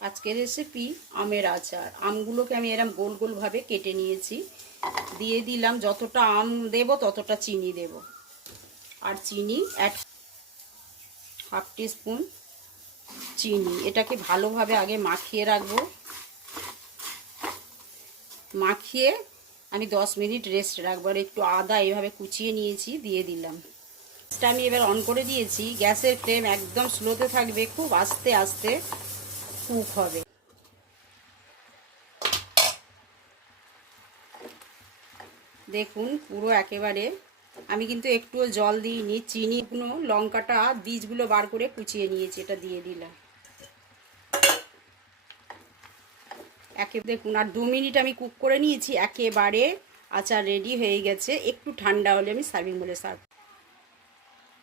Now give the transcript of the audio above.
আজকের রেসিপি আমের আচার। আমগুলোকে আমি এরকম গোল গোলভাবে কেটে নিয়েছি। দিয়ে দিলাম, যতটা আম দেব ততটা চিনি দেব। আর চিনি হাফ টিস্পুন চিনি। এটাকে ভালোভাবে আগে মাখিয়ে রাখবো। মাখিয়ে আমি 10 মিনিট রেস্ট রাখবো। আর একটু আদা এইভাবে কুচিয়ে নিয়েছি, দিয়ে দিলাম। গ্যাসটা আমি এবার অন করে দিয়েছি। গ্যাসের ফ্লেম একদম স্লোতে থাকবে, খুব আস্তে আস্তে কুক হবে। দেখুন পুরো একেবারে, আমি কিন্তু একটুও জল দিইনি। চিনিগুলো, লঙ্কাটা বীজগুলো বার করে কুচিয়ে নিয়েছি, এটা দিয়ে দিলাম। দেখুন আর 2 মিনিট আমি কুক করে নিয়েছি। একেবারে আচার রেডি হয়ে গেছে। একটু ঠান্ডা হলে আমি সার্ভিং বলে সার্ভ